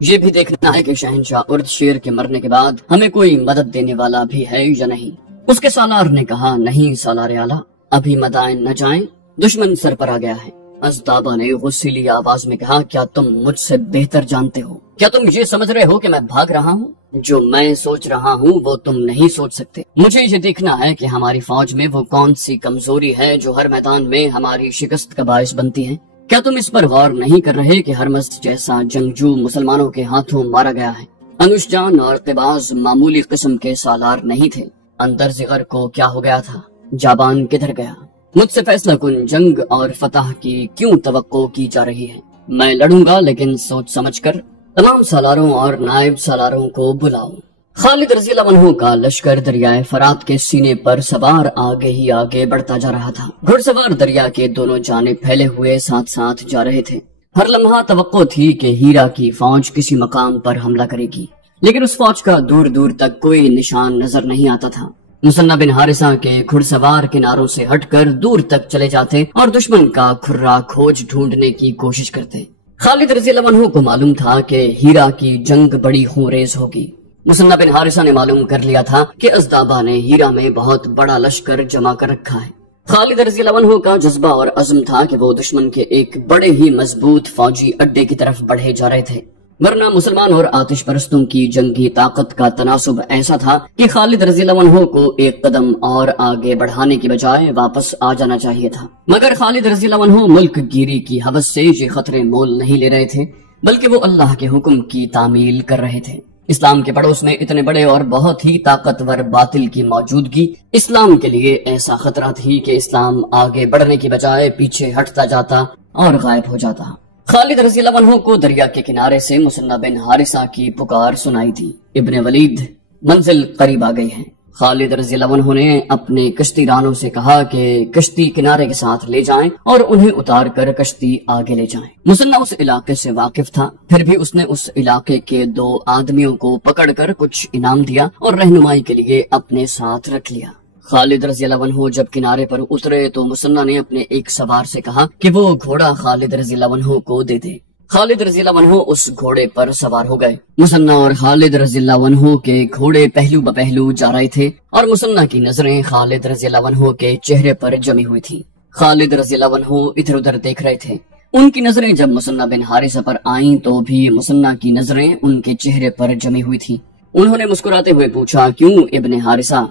یہ بھی دیکھنا ہے کہ شہنشاہ ارد شیر کے مرنے کے بعد ہمیں کوئی مدد دینے والا بھی ہے یا نہیں۔ اس کے سالار نے کہا، نہیں سالار اعلیٰ، ابھی مدائن نہ جائیں، دشمن سر پر آ گیا ہے۔ ازدابا نے غصیلی آواز میں کہا، کیا تم مجھ سے بہتر جانتے ہو؟ کیا تم یہ سمجھ رہے ہو کہ میں بھاگ رہا ہوں؟ جو میں سوچ رہا ہوں وہ تم نہیں سوچ سکتے۔ مجھے یہ دیکھنا ہے کہ ہماری فوج میں وہ کون سی کمزوری ہے جو ہر میدان میں ہماری شکست کا باعث بنتی ہے۔ کیا تم اس پر غور نہیں کر رہے کہ ہرمز جیسا جنگجو مسلمانوں کے ہاتھوں مارا گیا ہے؟ انوش جان اور قباز معمولی قسم کے سالار نہیں تھے۔ اندر زغر کو کیا ہو گیا تھا؟ جابان کدھر گیا؟ مجھ سے فیصلہ کن جنگ اور فتح کی کیوں توقع کی جا رہی ہے؟ میں لڑوں گا، لیکن سوچ سمجھ کر۔ تمام سالاروں اور نائب سالاروں کو بلاؤ۔ خالد رضی اللہ عنہ کا لشکر دریائے فرات کے سینے پر سوار آگے ہی آگے بڑھتا جا رہا تھا۔ گھڑ سوار دریا کے دونوں جانب پھیلے ہوئے ساتھ ساتھ جا رہے تھے۔ ہر لمحہ توقع تھی کہ ہیرا کی فوج کسی مقام پر حملہ کرے گی، لیکن اس فوج کا دور دور تک کوئی نشان نظر نہیں آتا تھا۔ مصنع بن حارثہ کے گھڑ سوار کناروں سے ہٹ کر دور تک چلے جاتے اور دشمن کا کھرا کھوج ڈھونڈنے کی کوشش کرتے۔ خالد رضی اللہ عنہ کو معلوم تھا کہ ہیرا کی جنگ بڑی خونریز ہوگی۔ مصنع بن حارثہ نے معلوم کر لیا تھا کہ ازدابا نے ہیرا میں بہت بڑا لشکر جمع کر رکھا ہے۔ خالد رضی اللہ عنہ کا جذبہ اور عزم تھا کہ وہ دشمن کے ایک بڑے ہی مضبوط فوجی اڈے کی طرف بڑھے جا رہے تھے، ورنہ مسلمان اور آتش پرستوں کی جنگی طاقت کا تناسب ایسا تھا کہ خالد رضی اللہ عنہ کو ایک قدم اور آگے بڑھانے کی بجائے واپس آ جانا چاہیے تھا۔ مگر خالد رضی اللہ عنہ ملک گیری کی ہوس سے یہ خطرے مول نہیں لے رہے تھے، بلکہ وہ اللہ کے حکم کی تعمیل کر رہے تھے۔ اسلام کے پڑوس میں اتنے بڑے اور بہت ہی طاقتور باطل کی موجودگی اسلام کے لیے ایسا خطرہ تھی کہ اسلام آگے بڑھنے کی بجائے پیچھے ہٹتا جاتا اور غائب ہو جاتا۔ خالد رضی اللہ عنہ کو دریا کے کنارے سے مصنع بن حارثہ کی پکار سنائی تھی، ابن ولید منزل قریب آ گئی ہے۔ خالد رضی اللہ عنہ نے اپنے کشتی رانوں سے کہا کہ کشتی کنارے کے ساتھ لے جائیں اور انہیں اتار کر کشتی آگے لے جائیں۔ مصنع اس علاقے سے واقف تھا، پھر بھی اس نے اس علاقے کے 2 آدمیوں کو پکڑ کر کچھ انعام دیا اور رہنمائی کے لیے اپنے ساتھ رکھ لیا۔ خالد رضی اللہ عنہ جب کنارے پر اترے تو مصنع نے اپنے ایک سوار سے کہا کہ وہ گھوڑا خالد رضی اللہ عنہ کو دے دے۔ خالد رضی اللہ عنہ اس گھوڑے پر سوار ہو گئے۔ مصنع اور خالد رضی اللہ عنہ کے گھوڑے پہلو بپہلو جا رہے تھے اور مصنع کی نظریں خالد رضی اللہ عنہ کے چہرے پر جمی ہوئی تھی۔ خالد رضی اللہ عنہ ادھر ادھر دیکھ رہے تھے۔ ان کی نظریں جب مصنع بن حارثہ پر آئیں تو بھی مصنع کی نظریں ان کے چہرے پر جمی ہوئی تھی۔ انہوں نے مسکراتے ہوئے پوچھا، کیوں ابن حارثہ،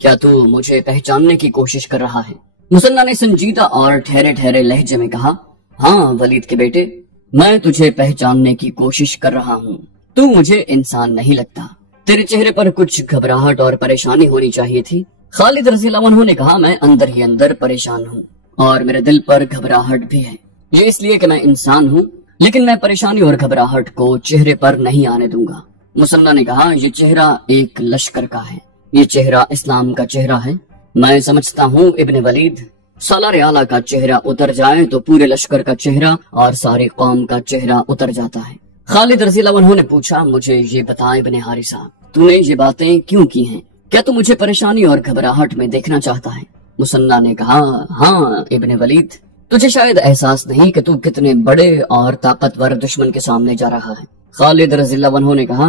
کیا تو مجھے پہچاننے کی کوشش کر رہا ہے؟ مصنع نے سنجیدہ اور ٹھہرے ٹھہرے لہجے میں کہا، ہاں ولید کے بیٹے، میں تجھے پہچاننے کی کوشش کر رہا ہوں۔ تو مجھے انسان نہیں لگتا، تیرے چہرے پر کچھ گھبراہٹ اور پریشانی ہونی چاہیے تھی۔ خالد رضی اللہ عنہ نے کہا، میں اندر ہی اندر پریشان ہوں اور میرے دل پر گھبراہٹ بھی ہے۔ یہ اس لیے کہ میں انسان ہوں، لیکن میں پریشانی اور گھبراہٹ کو چہرے پر نہیں آنے دوں گا۔ مصنع نے کہا، یہ چہرہ ایک لشکر کا ہے، یہ چہرہ اسلام کا چہرہ ہے۔ میں سمجھتا ہوں ابن ولید، سالار اعلیٰ کا چہرہ اتر جائے تو پورے لشکر کا چہرہ اور ساری قوم کا چہرہ اتر جاتا ہے۔ خالد رضی اللہ عنہ نے پوچھا، مجھے یہ بتا ابن حارثہ، تو نے یہ باتیں کیوں کی ہیں؟ کیا تو مجھے پریشانی اور گھبراہٹ میں دیکھنا چاہتا ہے؟ مصنع نے کہا، ہاں ابن ولید، تجھے شاید احساس نہیں کہ تو کتنے بڑے اور طاقتور دشمن کے سامنے جا رہا ہے۔ خالد رضی اللہ عنہ نے کہا،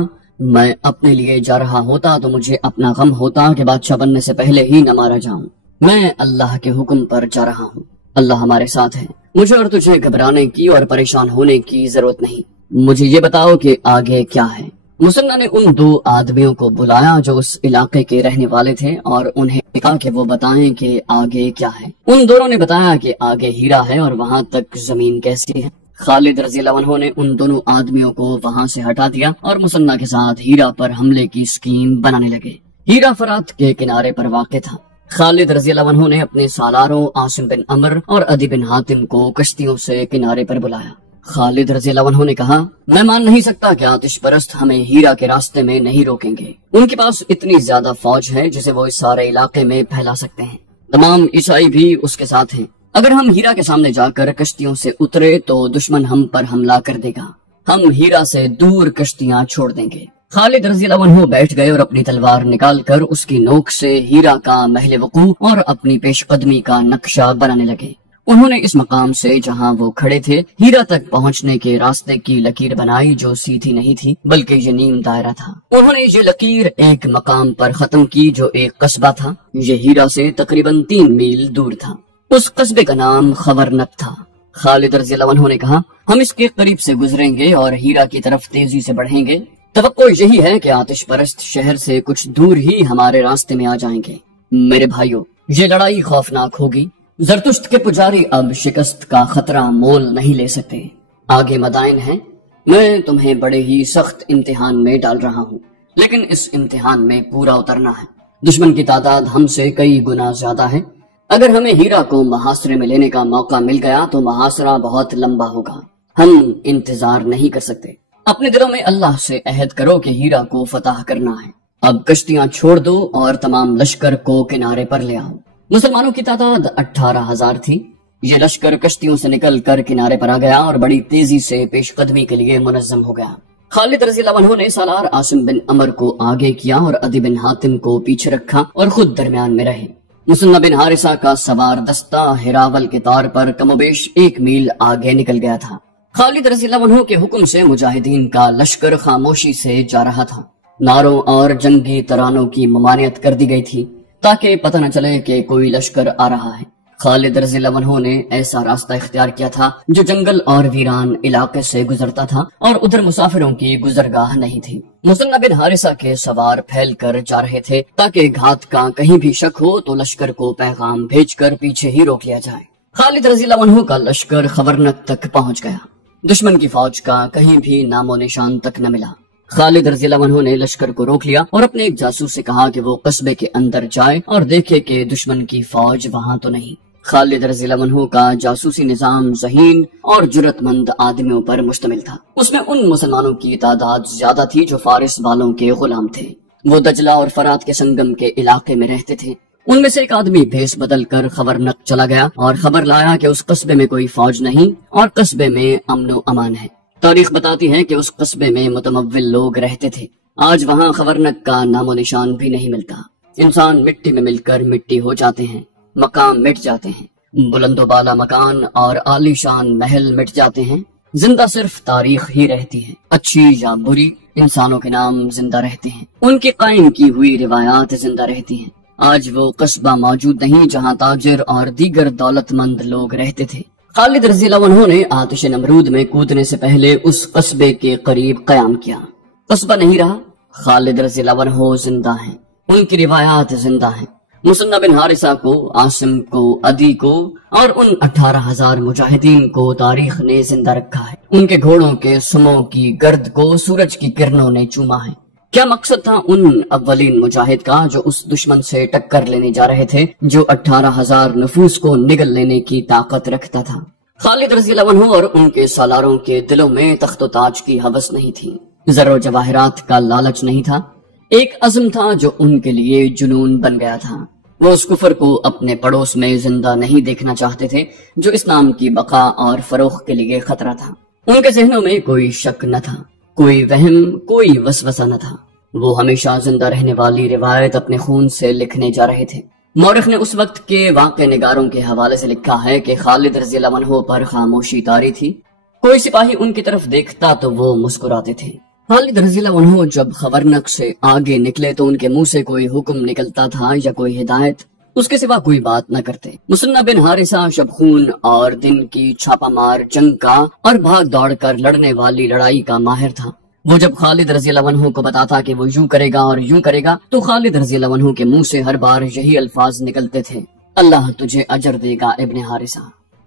میں اپنے لیے جا رہا ہوتا تو مجھے اپنا غم ہوتا کہ بادشاہ بننے سے پہلے ہی نہ مارا جاؤں۔ میں اللہ کے حکم پر جا رہا ہوں، اللہ ہمارے ساتھ ہے، مجھے اور تجھے گھبرانے کی اور پریشان ہونے کی ضرورت نہیں۔ مجھے یہ بتاؤ کہ آگے کیا ہے؟ مصنع نے ان 2 آدمیوں کو بلایا جو اس علاقے کے رہنے والے تھے اور انہیں کہا کہ وہ بتائیں کہ آگے کیا ہے۔ ان دونوں نے بتایا کہ آگے ہیرا ہے اور وہاں تک زمین کیسی ہے۔ خالد رضی اللہ عنہ نے ان دونوں آدمیوں کو وہاں سے ہٹا دیا اور مصنع کے ساتھ ہیرا پر حملے کی اسکیم بنانے لگے۔ ہیرا فرات کے کنارے پر واقع تھا۔ خالد رضی اللہ عنہ نے اپنے سالاروں عاصم بن عمر اور عدی بن حاتم کو کشتیوں سے کنارے پر بلایا۔ خالد رضی اللہ عنہ نے کہا، میں مان نہیں سکتا کہ آتش پرست ہمیں ہیرا کے راستے میں نہیں روکیں گے۔ ان کے پاس اتنی زیادہ فوج ہے جسے وہ اس سارے علاقے میں پھیلا سکتے ہیں، تمام عیسائی بھی اس کے ساتھ ہیں۔ اگر ہم ہیرا کے سامنے جا کر کشتیوں سے اترے تو دشمن ہم پر حملہ کر دے گا، ہم ہیرا سے دور کشتیاں چھوڑ دیں گے۔ خالد رضی اللہ عنہ بیٹھ گئے اور اپنی تلوار نکال کر اس کی نوک سے ہیرا کا محل وقوع اور اپنی پیش قدمی کا نقشہ بنانے لگے۔ انہوں نے اس مقام سے جہاں وہ کھڑے تھے ہیرا تک پہنچنے کے راستے کی لکیر بنائی جو سیدھی نہیں تھی بلکہ یہ نیم دائرہ تھا۔ انہوں نے یہ لکیر ایک مقام پر ختم کی جو ایک قصبہ تھا۔ یہ ہیرا سے تقریباً 3 میل دور تھا۔ اس قصبے کا نام خورنک تھا۔ خالد رضی اللہ عنہ نے کہا، ہم اس کے قریب سے گزریں گے اور ہیرا کی طرف تیزی سے بڑھیں گے۔ توقع یہی ہے کہ آتش پرست شہر سے کچھ دور ہی ہمارے راستے میں آ جائیں گے۔ میرے بھائیو، یہ لڑائی خوفناک ہوگی۔ زرتشت کے پجاری اب شکست کا خطرہ مول نہیں لے سکتے۔ آگے مدائن ہیں۔ میں تمہیں بڑے ہی سخت امتحان میں ڈال رہا ہوں، لیکن اس امتحان میں پورا اترنا ہے۔ دشمن کی تعداد ہم سے کئی گنا زیادہ ہے۔ اگر ہمیں ہیرا کو محاصرے میں لینے کا موقع مل گیا تو محاصرہ بہت لمبا ہوگا۔ ہم انتظار نہیں کر سکتے۔ اپنے دلوں میں اللہ سے عہد کرو کہ ہیرا کو فتح کرنا ہے۔ اب کشتیاں چھوڑ دو اور تمام لشکر کو کنارے پر لے آؤ۔ مسلمانوں کی تعداد 18,000 تھی۔ یہ لشکر کشتیوں سے نکل کر کنارے پر آ گیا اور بڑی تیزی سے پیش قدمی کے لیے منظم ہو گیا۔ خالد رضی اللہ عنہ نے سالار عاصم بن عمر کو آگے کیا اور عدی بن حاتم کو پیچھے رکھا اور خود درمیان میں رہے۔ مسنہ بن حارثہ کا سوار دستہ ہراول کے طور پر کم و بیش 1 میل آگے نکل گیا تھا۔ خالد رضی اللہ عنہ کے حکم سے مجاہدین کا لشکر خاموشی سے جا رہا تھا۔ نعروں اور جنگی ترانوں کی ممانعت کر دی گئی تھی تاکہ پتہ نہ چلے کہ کوئی لشکر آ رہا ہے۔ خالد رضی اللہ عنہ نے ایسا راستہ اختیار کیا تھا جو جنگل اور ویران علاقے سے گزرتا تھا اور ادھر مسافروں کی گزرگاہ نہیں تھی۔ مسنہ بن حارثہ کے سوار پھیل کر جا رہے تھے تاکہ گھات کا کہیں بھی شک ہو تو لشکر کو پیغام بھیج کر پیچھے ہی روک لیا جائے۔ خالد رضی اللہ عنہ کا لشکر خورنک تک پہنچ گیا۔ دشمن کی فوج کا کہیں بھی نام و نشان تک نہ ملا۔ خالد رضی اللہ عنہ نے لشکر کو روک لیا اور اپنے ایک جاسوس سے کہا کہ وہ قصبے کے اندر جائے اور دیکھے کہ دشمن کی فوج وہاں تو نہیں۔ خالد رضی اللہ عنہ کا جاسوسی نظام ذہین اور جرت مند آدمیوں پر مشتمل تھا۔ اس میں ان مسلمانوں کی تعداد زیادہ تھی جو فارس والوں کے غلام تھے۔ وہ دجلہ اور فرات کے سنگم کے علاقے میں رہتے تھے۔ ان میں سے ایک آدمی بھیس بدل کر خورنک چلا گیا اور خبر لایا کہ اس قصبے میں کوئی فوج نہیں اور قصبے میں امن و امان ہے۔ تاریخ بتاتی ہے کہ اس قصبے میں متمول لوگ رہتے تھے۔ آج وہاں خورنک کا نام و نشان بھی نہیں ملتا۔ انسان مٹی میں مل کر مٹی ہو جاتے ہیں، مقام مٹ جاتے ہیں، بلند و بالا مکان اور عالی شان محل مٹ جاتے ہیں۔ زندہ صرف تاریخ ہی رہتی ہے، اچھی یا بری انسانوں کے نام زندہ رہتے ہیں، ان کی قائم کی ہوئی روایات زندہ رہتی ہیں۔ آج وہ قصبہ موجود نہیں جہاں تاجر اور دیگر دولت مند لوگ رہتے تھے۔ خالد رضی اللہ عنہ نے آتش نمرود میں کودنے سے پہلے اس قصبے کے قریب قیام کیا۔ قصبہ نہیں رہا، خالد رضی اللہ عنہ زندہ ہیں، ان کی روایات زندہ ہیں۔ مسنہ بن حارثہ کو، عاصم کو، عدی کو اور ان 18,000 مجاہدین کو تاریخ نے زندہ رکھا ہے۔ ان کے گھوڑوں کے سموں کی گرد کو سورج کی کرنوں نے چوما ہے۔ کیا مقصد تھا ان اولین مجاہد کا جو اس دشمن سے ٹکر لینے جا رہے تھے جو 18,000 نفوس کو نگل لینے کی طاقت رکھتا تھا؟ خالد رضی اللہ عنہ اور ان کے سالاروں کے دلوں میں تخت و تاج کی ہوس نہیں تھی، زر و جواہرات کا لالچ نہیں تھا۔ ایک عزم تھا جو ان کے لیے جنون بن گیا تھا۔ وہ اس کفر کو اپنے پڑوس میں زندہ نہیں دیکھنا چاہتے تھے جو اسلام کی بقا اور فروغ کے لیے خطرہ تھا۔ ان کے ذہنوں میں کوئی شک نہ تھا، کوئی وہم، کوئی وسوسہ نہ تھا۔ وہ ہمیشہ زندہ رہنے والی روایت اپنے خون سے لکھنے جا رہے تھے۔ مورخ نے اس وقت کے واقع نگاروں کے حوالے سے لکھا ہے کہ خالد رضی اللہ عنہ پر خاموشی طاری تھی۔ کوئی سپاہی ان کی طرف دیکھتا تو وہ مسکراتے تھے۔ خالد رضی اللہ عنہ جب خورنک سے آگے نکلے تو ان کے منہ سے کوئی حکم نکلتا تھا یا کوئی ہدایت، اس کے سوا کوئی بات نہ کرتے۔ مسنہ بن حارثہ شبخون اور دن کی چھاپا مار جنگ کا اور بھاگ دوڑ کر لڑنے والی لڑائی کا ماہر تھا۔ وہ جب خالد رضی اللہ عنہ کو بتاتا کہ وہ یوں کرے گا اور یوں کرے گا تو خالد رضی اللہ عنہ کے منہ سے ہر بار یہی الفاظ نکلتے تھے، اللہ تجھے اجر دے گا ابن حارثہ۔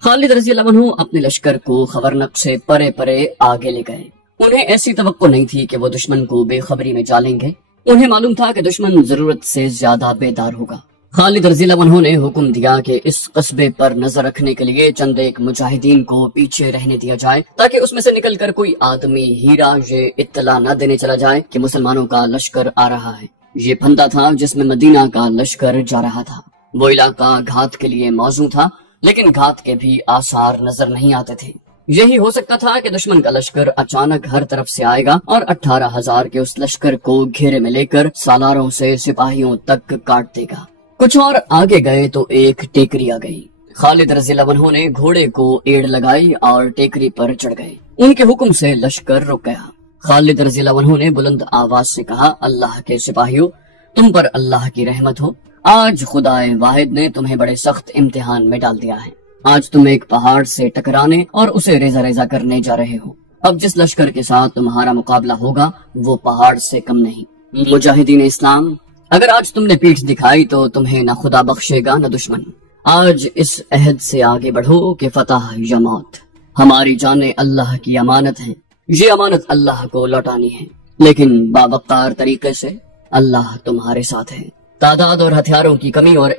خالد رضی اللہ عنہ اپنے لشکر کو خورنک سے پرے پرے آگے لے گئے۔ انہیں ایسی توقع نہیں تھی کہ وہ دشمن کو بے خبری میں جالیں گے۔ انہیں معلوم تھا کہ دشمن ضرورت سے زیادہ بیدار ہوگا۔ خالد رضی اللہ عنہ نے حکم دیا کہ اس قصبے پر نظر رکھنے کے لیے چند ایک مجاہدین کو پیچھے رہنے دیا جائے تاکہ اس میں سے نکل کر کوئی آدمی ہیرا یہ اطلاع نہ دینے چلا جائے کہ مسلمانوں کا لشکر آ رہا ہے۔ یہ پھندا تھا جس میں مدینہ کا لشکر جا رہا تھا۔ وہ علاقہ گھات کے لیے موزوں تھا لیکن گھات کے بھی آثار نظر نہیں آتے تھے۔ یہی ہو سکتا تھا کہ دشمن کا لشکر اچانک ہر طرف سے آئے گا اور 18,000 کے اس لشکر کو گھیرے میں لے کر سالاروں سے سپاہیوں تک کاٹ دے گا۔ کچھ اور آگے گئے تو ایک ٹیکری آ گئی۔ خالد رضی اللہ عنہ نے گھوڑے کو ایڑ لگائی اور ٹیکری پر چڑھ گئے۔ ان کے حکم سے لشکر رک گیا۔ خالد رضی اللہ عنہ نے بلند آواز سے کہا، اللہ کے سپاہیوں، تم پر اللہ کی رحمت ہو۔ آج خدائے واحد نے تمہیں بڑے سخت امتحان میں ڈال دیا ہے۔ آج تم ایک پہاڑ سے ٹکرانے اور اسے ریزہ ریزہ کرنے جا رہے ہو۔ اب جس لشکر کے ساتھ تمہارا مقابلہ ہوگا وہ پہاڑ سے کم نہیں۔ مجاہدین اسلام، اگر آج تم نے پیٹھ دکھائی تو تمہیں نہ خدا بخشے گا نہ دشمن۔ آج اس عہد سے آگے بڑھو کہ فتح یا موت۔ ہماری جانیں اللہ کی امانت ہیں، یہ امانت اللہ کو لوٹانی ہے، لیکن باوقار طریقے سے اللہ تمہارے ساتھ ہے۔ تعداد اور ہتھیاروں کی کمی اور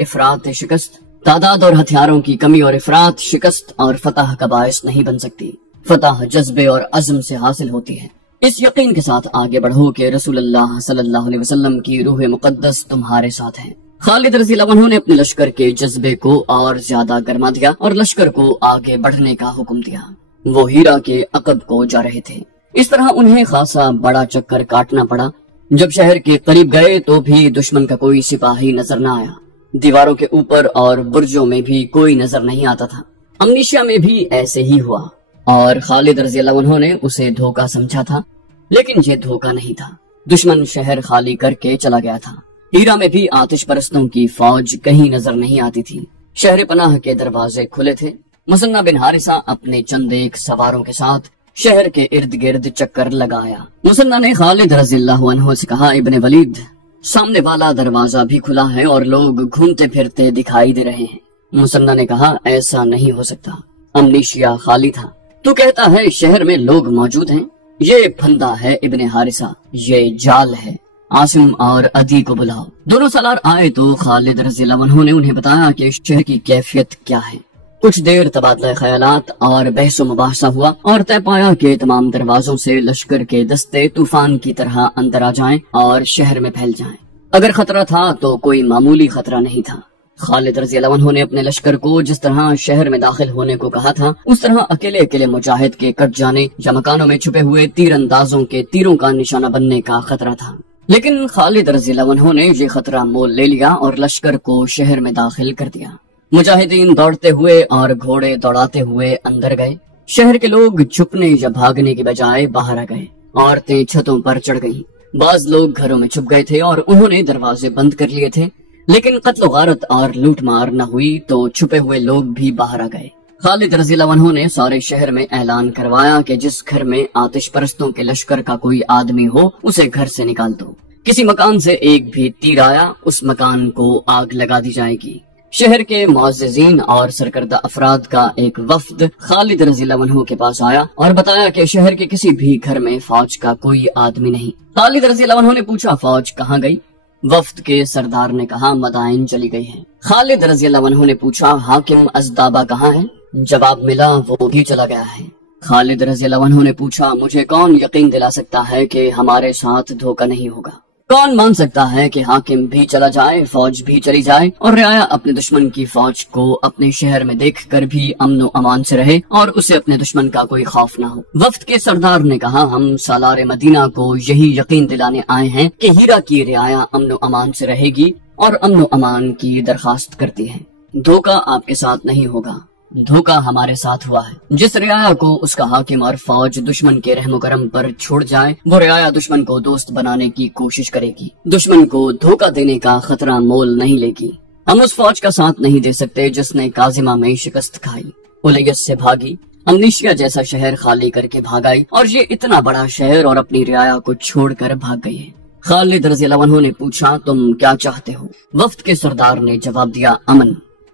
افراط شکست اور فتح کا باعث نہیں بن سکتی۔ فتح جذبے اور عزم سے حاصل ہوتی ہے۔ اس یقین کے ساتھ آگے بڑھو کہ رسول اللہ صلی اللہ علیہ وسلم کی روح مقدس تمہارے ساتھ ہے۔ خالد رضی اللہ عنہ نے اپنے لشکر کے جذبے کو اور زیادہ گرما دیا اور لشکر کو آگے بڑھنے کا حکم دیا۔ وہ ہیرا کے عقب کو جا رہے تھے۔ اس طرح انہیں خاصا بڑا چکر کاٹنا پڑا۔ جب شہر کے قریب گئے تو بھی دشمن کا کوئی سپاہی نظر نہ آیا۔ دیواروں کے اوپر اور برجوں میں بھی کوئی نظر نہیں آتا تھا۔ امنیشیا میں بھی ایسے ہی ہوا اور خالد رضی اللہ عنہ نے اسے دھوکہ سمجھا تھا، لیکن یہ دھوکہ نہیں تھا۔ دشمن شہر خالی کر کے چلا گیا تھا۔ ہیرا میں بھی آتش پرستوں کی فوج کہیں نظر نہیں آتی تھی۔ شہر پناہ کے دروازے کھلے تھے۔ مثنہ بن حارثہ اپنے چند ایک سواروں کے ساتھ شہر کے ارد گرد چکر لگایا۔ مثنہ نے خالد رضی اللہ عنہ سے کہا، ابن ولید، سامنے والا دروازہ بھی کھلا ہے اور لوگ گھومتے پھرتے دکھائی دے رہے ہیں۔ مثنہ نے کہا، ایسا نہیں ہو سکتا، امنیشیا خالی تھا۔ تو کہتا ہے شہر میں لوگ موجود ہیں؟ یہ پھندا ہے ابن حارثہ، یہ جال ہے۔ عاصم اور عدی کو بلاؤ۔ دونوں سالار آئے تو خالد رضی اللہ عنہ نے انہیں بتایا کہ شہر کی کیفیت کیا ہے۔ کچھ دیر تبادلہ خیالات اور بحث و مباحثہ ہوا اور طے پایا کہ تمام دروازوں سے لشکر کے دستے طوفان کی طرح اندر آ جائیں اور شہر میں پھیل جائیں۔ اگر خطرہ تھا تو کوئی معمولی خطرہ نہیں تھا۔ خالد رضی اللہ عنہ نے اپنے لشکر کو جس طرح شہر میں داخل ہونے کو کہا تھا، اس طرح اکیلے اکیلے مجاہد کے کٹ جانے یا مکانوں میں چھپے ہوئے تیر اندازوں کے تیروں کا نشانہ بننے کا خطرہ تھا۔ لیکن خالد رضی اللہ عنہ نے یہ خطرہ مول لے لیا اور لشکر کو شہر میں داخل کر دیا۔ مجاہدین دوڑتے ہوئے اور گھوڑے دوڑاتے ہوئے اندر گئے۔ شہر کے لوگ چھپنے یا بھاگنے کی بجائے باہر آ گئے۔ عورتیں چھتوں پر چڑھ گئیں۔ بعض لوگ گھروں میں چھپ گئے تھے اور انہوں نے دروازے بند کر لیے تھے، لیکن قتل و غارت اور لوٹ مار نہ ہوئی تو چھپے ہوئے لوگ بھی باہر آ گئے۔ خالد رضی اللہ عنہ نے سارے شہر میں اعلان کروایا کہ جس گھر میں آتش پرستوں کے لشکر کا کوئی آدمی ہو اسے گھر سے نکال دو۔ کسی مکان سے ایک بھی تیر آیا اس مکان کو آگ لگا دی جائے گی۔ شہر کے معززین اور سرکردہ افراد کا ایک وفد خالد رضی اللہ عنہ کے پاس آیا اور بتایا کہ شہر کے کسی بھی گھر میں فوج کا کوئی آدمی نہیں۔ خالد رضی اللہ عنہ نے پوچھا، فوج کہاں گئی؟ وفد کے سردار نے کہا، مدائن چلی گئی ہے۔ خالد رضی اللہ عنہ نے پوچھا، حاکم ازدابہ کہاں ہے؟ جواب ملا، وہ بھی چلا گیا ہے۔ خالد رضی اللہ عنہ نے پوچھا، مجھے کون یقین دلا سکتا ہے کہ ہمارے ساتھ دھوکہ نہیں ہوگا؟ کون مان سکتا ہے کہ حاکم بھی چلا جائے، فوج بھی چلی جائے اور رعایا اپنے دشمن کی فوج کو اپنے شہر میں دیکھ کر بھی امن و امان سے رہے اور اسے اپنے دشمن کا کوئی خوف نہ ہو؟ وفد کے سردار نے کہا، ہم سالار مدینہ کو یہی یقین دلانے آئے ہیں کہ ہیرا کی رعایا امن و امان سے رہے گی اور امن و امان کی درخواست کرتی ہے۔ دھوکہ آپ کے ساتھ نہیں ہوگا، دھوکہ ہمارے ساتھ ہوا ہے۔ جس رعایا کو اس کا حاکم اور فوج دشمن کے رحم و کرم پر چھوڑ جائے، وہ رعایا دشمن کو دوست بنانے کی کوشش کرے گی، دشمن کو دھوکہ دینے کا خطرہ مول نہیں لے گی۔ ہم اس فوج کا ساتھ نہیں دے سکتے جس نے کاظمہ میں شکست کھائی، الیس سے بھاگی، امنیشیا جیسا شہر خالی کر کے بھاگائی، اور یہ اتنا بڑا شہر اور اپنی رعایا کو چھوڑ کر بھاگ گئی ہے۔ خالد رضی اللہ عنہ نے پوچھا، تم کیا چاہتے ہو؟ وفد کے سردار نے جواب دیا، امن۔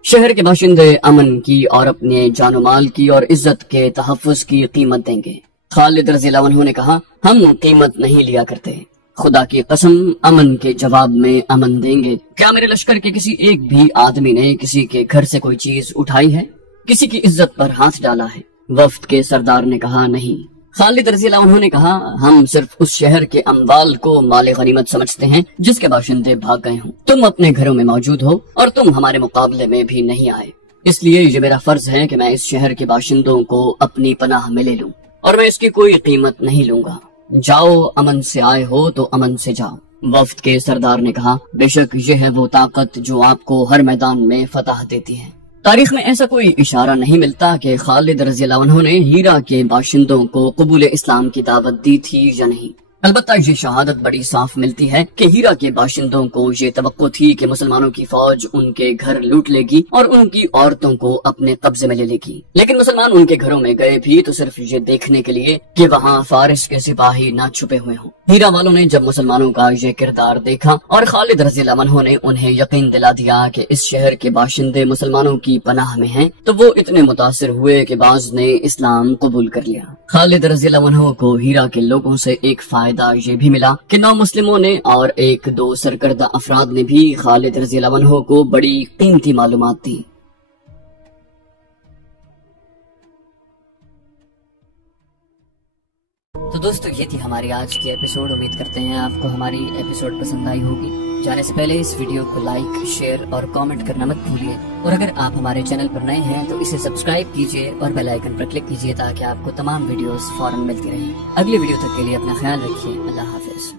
شہر کے باشندے امن کی اور اپنے جان و مال کی اور عزت کے تحفظ کی قیمت دیں گے۔ خالد رضی اللہ عنہ نے کہا، ہم قیمت نہیں لیا کرتے، خدا کی قسم امن کے جواب میں امن دیں گے۔ کیا میرے لشکر کے کسی ایک بھی آدمی نے کسی کے گھر سے کوئی چیز اٹھائی ہے، کسی کی عزت پر ہاتھ ڈالا ہے؟ وفد کے سردار نے کہا، نہیں۔ خالد رضی اللہ عنہ نے کہا، ہم صرف اس شہر کے اموال کو مال غنیمت سمجھتے ہیں جس کے باشندے بھاگ گئے ہوں۔ تم اپنے گھروں میں موجود ہو اور تم ہمارے مقابلے میں بھی نہیں آئے، اس لیے یہ میرا فرض ہے کہ میں اس شہر کے باشندوں کو اپنی پناہ میں لے لوں اور میں اس کی کوئی قیمت نہیں لوں گا۔ جاؤ، امن سے آئے ہو تو امن سے جاؤ۔ وفد کے سردار نے کہا، بے شک یہ ہے وہ طاقت جو آپ کو ہر میدان میں فتح دیتی ہے۔ تاریخ میں ایسا کوئی اشارہ نہیں ملتا کہ خالد رضی اللہ عنہ نے ہیرا کے باشندوں کو قبول اسلام کی دعوت دی تھی یا نہیں۔ البتہ یہ شہادت بڑی صاف ملتی ہے کہ ہیرا کے باشندوں کو یہ توقع تھی کہ مسلمانوں کی فوج ان کے گھر لوٹ لے گی اور ان کی عورتوں کو اپنے قبضے میں لے لے گی، لیکن مسلمان ان کے گھروں میں گئے بھی تو صرف یہ دیکھنے کے لیے کہ وہاں فارس کے سپاہی نہ چھپے ہوئے ہوں۔ ہیرا والوں نے جب مسلمانوں کا یہ کردار دیکھا اور خالد رضی اللہ عنہ نے انہیں یقین دلا دیا کہ اس شہر کے باشندے مسلمانوں کی پناہ میں ہیں، تو وہ اتنے متاثر ہوئے کہ بعض نے اسلام قبول کر لیا۔ خالد رضی اللہ عنہ کو ہیرا کے لوگوں سے ایک فائدہ یہ بھی ملا کہ 9 مسلموں نے اور 1-2 سرکردہ افراد نے بھی خالد رضی اللہ عنہ کو بڑی قیمتی معلومات دی۔ تو دوستو یہ تھی ہماری آج کی ایپیسوڈ۔ امید کرتے ہیں آپ کو ہماری ایپیسوڈ پسند آئی ہوگی۔ جانے سے پہلے اس ویڈیو کو لائک، شیئر اور کامنٹ کرنا مت بھولیے، اور اگر آپ ہمارے چینل پر نئے ہیں تو اسے سبسکرائب کیجیے اور بیل آئیکن پر کلک کیجیے تاکہ آپ کو تمام ویڈیوز فوراً ملتی رہیں۔ اگلی ویڈیو تک کے لیے اپنا خیال رکھیے۔ اللہ حافظ۔